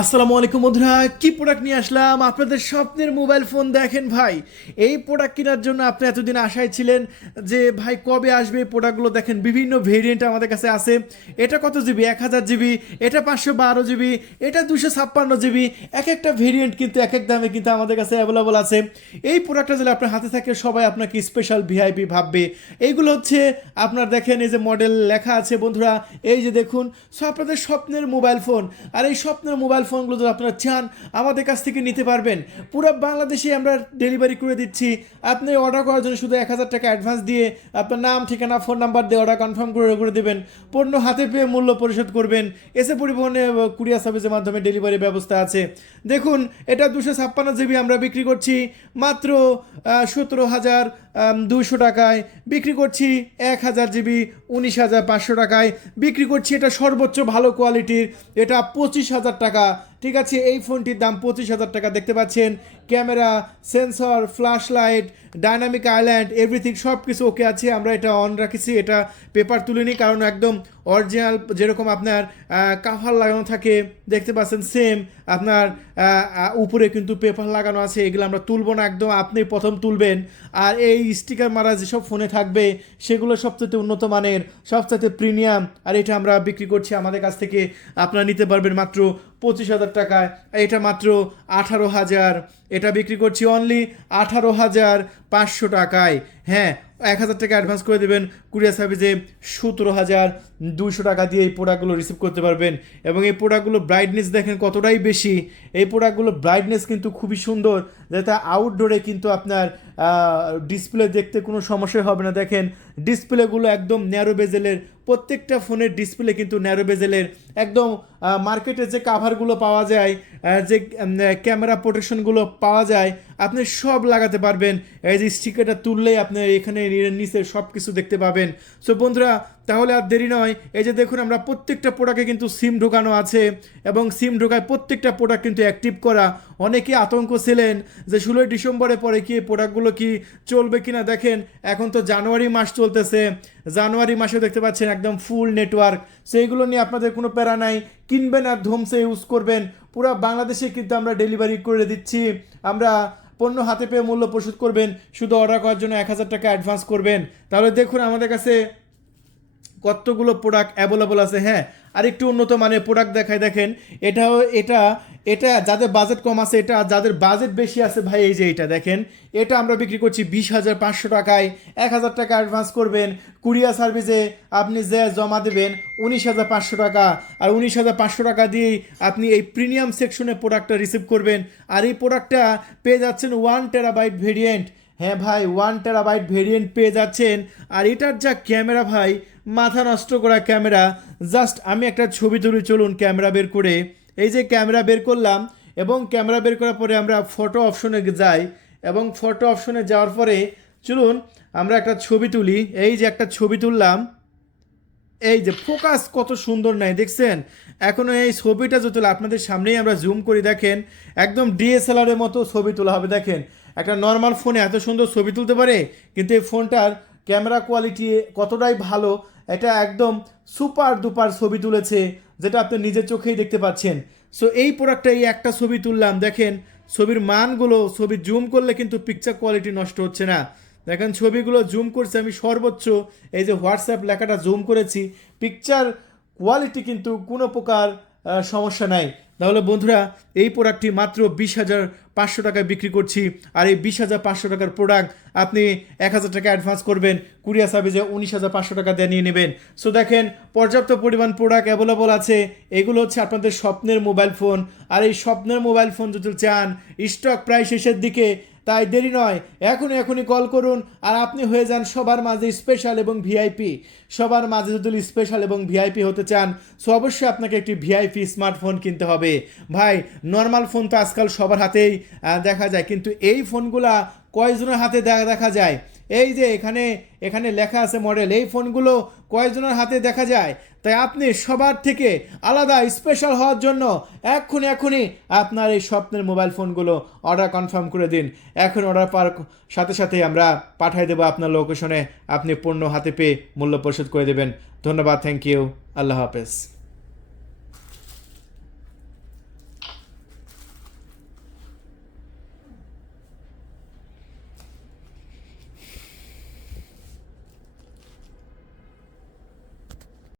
আসসালামু আলাইকুম বন্ধুরা, কি প্রোডাক্ট নিয়ে আসলাম আপনাদের স্বপ্নের মোবাইল ফোন। দেখেন ভাই, এই প্রোডাক্ট কেনার জন্য আপনি এতদিন আশায় ছিলেন যে ভাই কবে আসবে এই প্রোডাক্টগুলো। দেখেন বিভিন্ন ভেরিয়েন্ট আমাদের কাছে আছে। এটা কত জিবি, 1000 জিবি, এটা 512 জিবি, এটা 256 জিবি। এক একটা ভেরিয়েন্ট কিন্তু এক এক দামে কিন্তু আমাদের কাছে অ্যাভেলেবল আছে। এই প্রোডাক্টটা যদি আপনার হাতে থাকে সবাই আপনাকে স্পেশাল ভিআইপি ভাববে। এইগুলো হচ্ছে আপনার, দেখেন এই যে মডেল লেখা আছে বন্ধুরা, এই যে দেখুন। সো আপনাদের স্বপ্নের মোবাইল ফোন, আর এই স্বপ্নের মোবাইল ফোনগুলো যদি আপনারা চান আমাদের কাছ থেকে নিতে পারবেন। পুরো বাংলাদেশে আমরা ডেলিভারি করে দিচ্ছি। আপনি অর্ডার করার জন্য শুধু 1000 টাকা অ্যাডভান্স দিয়ে আপনার নাম, ঠিকানা, ফোন নাম্বার দিয়ে অর্ডার কনফার্ম করে দেবেন। পণ্য হাতে পেয়ে মূল্য পরিশোধ করবেন। এসে পরিবহনে কুরিয়ার সার্ভিসের মাধ্যমে ডেলিভারি ব্যবস্থা আছে। দেখুন, এটা 256 জিবি আমরা বিক্রি করছি মাত্র 17,200 টাকায়। বিক্রি করছি 1000 জিবি 19,500 টাকায় বিক্রি করছি। এটা সর্বোচ্চ ভালো কোয়ালিটির, এটা 25,000 টাকা। ঠিক আছে, এই ফোনটির দাম 25,000 টাকা। দেখতে পাচ্ছেন camera, sensor, flash light, dynamic island, everything সব কিছু ওকে আছে। আমরা এটা অন রাখেছি, এটা পেপার তুলিনি, কারণ একদম অরিজিনাল যেরকম আপনার কাভার লাগানো থাকে দেখতে পাচ্ছেন সেম আপনার উপরে কিন্তু পেপার লাগানো আছে। এগুলো আমরা তুলব না, একদম আপনি প্রথম তুলবেন। আর এই স্টিকার মারা যেসব ফোনে থাকবে সেগুলো সবচেয়ে উন্নত মানের, সবচেয়ে প্রিমিয়াম। আর এটা আমরা বিক্রি করছি আমাদের কাছ থেকে আপনারা নিতে পারবেন মাত্র 25,000 টাকায়। এটা মাত্র 18,000, এটা বিক্রি করছি অনলি 18,500 টাকায়। হ্যাঁ, 1,000 টাকা অ্যাডভান্স করে দেবেন, কুরিয়ার সার্ভিসে 17,200 টাকা দিয়ে এই প্রোডাক্টগুলো রিসিভ করতে পারবেন। এবং এই প্রোডাক্টগুলো ব্রাইটনেস দেখেন কতটাই বেশি। এই প্রোডাক্টগুলো ব্রাইটনেস কিন্তু খুবই সুন্দর, যাতে আউটডোরে কিন্তু আপনার ডিসপ্লে দেখতে কোনো সমস্যা হবে না। দেখেন ডিসপ্লেগুলো একদম ন্যারো বেজেলের, প্রত্যেকটা ফোনের ডিসপ্লে কিন্তু ন্যারো বেজেলের। একদম মার্কেটে যে কাভারগুলো পাওয়া যায়, যে ক্যামেরা প্রোটেকশনগুলো পাওয়া যায়, আপনি সব লাগাতে পারবেন। এই যে স্টিকারটা তুললেই আপনি এখানে নিচে সব কিছু দেখতে পাবেন। সো বন্ধুরা, তাহলে আর দেরি নয়। এই যে দেখুন, আমরা প্রত্যেকটা প্রোডাক্টে কিন্তু সিম ঢোকানো আছে, এবং সিম ঢোকায় প্রত্যেকটা প্রোডাক্ট কিন্তু অ্যাক্টিভ করা। অনেকে আতঙ্ক ছিলেন যে 16ই ডিসেম্বরে পরে কি এই প্রোডাক্টগুলো কি চলবে কিনা। দেখেন এখন তো জানুয়ারি মাস চলতেছে, জানুয়ারি মাসে দেখতে পাচ্ছেন একদম ফুল নেটওয়ার্ক। সো এইগুলো নিয়ে আপনাদের কোনো প্যারা নাই, কিনবেন আর ধুমসে ইউজ করবেন। পুরো বাংলাদেশে কিন্তু আমরা ডেলিভারি করে দিচ্ছি। আমরা পণ্য হাতে পেয়ে মূল্য পরিশোধ করবেন, শুধু অর্ডার করার জন্য 1,000 টাকা অ্যাডভান্স করবেন। তাহলে দেখুন আমাদের কাছে কতগুলো প্রোডাক্ট অ্যাভেলেবল আছে। হ্যাঁ, আর একটু উন্নত মানের প্রোডাক্ট দেখায়। দেখেন এটাও, এটা এটা যাদের বাজেট কম আছে, এটা যাদের বাজেট বেশি আছে ভাই, এই যে এটা দেখেন, এটা আমরা বিক্রি করছি 20,500 টাকায়। 1,000 টাকা অ্যাডভান্স করবেন, কুরিয়ার সার্ভিসে আপনি যে জমা দেবেন 19,500 টাকা। আর 19,500 টাকা দিয়েই আপনি এই প্রিমিয়াম সেকশনের প্রোডাক্টটা রিসিভ করবেন। আর এই প্রোডাক্টটা পেয়ে যাচ্ছেন 1 টেরাবাইট ভেরিয়েন্ট। হ্যাঁ ভাই, 1 টেরাবাইট ভেরিয়েন্ট পেয়ে যাচ্ছেন। আর এটার যা ক্যামেরা ভাই, মাথা নষ্ট করা ক্যামেরা। জাস্ট আমি একটা ছবি তুলি, চলুন ক্যামেরা বের করে। এই যে ক্যামেরা বের করলাম, এবং ক্যামেরা বের করার পরে আমরা ফটো অপশনে যাই, এবং ফটো অপশনে যাওয়ার পরে চলুন আমরা একটা ছবি তুলি। এই যে একটা ছবি তুললাম, এই যে ফোকাস কত সুন্দর নাই দেখছেন। এখনও এই ছবিটা যদি আপনাদের সামনেই আমরা জুম করি, দেখেন একদম ডিএসএলআরের মতো ছবি তোলা হবে। দেখেন একটা নর্মাল ফোনে এত সুন্দর ছবি তুলতে পারে, কিন্তু এই ফোনটার ক্যামেরা কোয়ালিটি কতটাই ভালো। এটা একদম সুপার ডুপার ছবি তুলেছে, যেটা আপনি নিজের চোখেই দেখতে পাচ্ছেন। সো এই প্রোডাক্টটা, এই একটা ছবি তুললাম, দেখেন ছবির মানগুলো, ছবি জুম করলে কিন্তু পিকচার কোয়ালিটি নষ্ট হচ্ছে না। দেখেন ছবিগুলো জুম করছে আমি সর্বোচ্চ, এই যে হোয়াটসঅ্যাপ লেখাটা জুম করেছি, পিকচার কোয়ালিটি কিন্তু কোনো প্রকার সমস্যা নাই। তাহলে বন্ধুরা, এই প্রোডাক্টটি মাত্র 20,500 টাকায় বিক্রি করছি। আর এই 20,500 টাকার প্রোডাক্ট আপনি 1,000 টাকা অ্যাডভান্স করবেন, কুরিয়ার সার্ভিসে 19,500 টাকা দিয়ে নিয়ে নেবেন। সো দেখেন পর্যাপ্ত পরিমাণ প্রোডাক্ট অ্যাভেলেবল আছে। এগুলো হচ্ছে আপনাদের স্বপ্নের মোবাইল ফোন। আর এই স্বপ্নের মোবাইল ফোন যদি চান, স্টক প্রায় শেষের দিকে, তাই দেরি নয়, এখনই কল করুন। আর আপনি হয়ে যান সবার মাঝে স্পেশাল এবং ভিআইপি। সবার মাঝে যদি স্পেশাল এবং ভিআইপি হতে চান, সো অবশ্যই আপনাকে একটি ভিআইপি স্মার্টফোন কিনতে হবে। ভাই নর্মাল ফোন তো আজকাল সবার হাতেই দেখা যায়, কিন্তু এই ফোনগুলা কয়জনের হাতে দেখা যায়? এই যে এখানে এখানে লেখা আছে মডেল, এই ফোনগুলো কয়জনের হাতে দেখা যায়? তাই আপনি সবার থেকে আলাদা স্পেশাল হওয়ার জন্য এখনই আপনার এই স্বপ্নের মোবাইল ফোনগুলো অর্ডার কনফার্ম করে দিন। এখন অর্ডার পাওয়ার সাথে সাথেই আমরা পাঠিয়ে দেবো আপনার লোকেশনে। আপনি পণ্য হাতে পেয়ে মূল্য পরিশোধ করে দেবেন। ধন্যবাদ, থ্যাংক ইউ, আল্লাহ হাফেজ।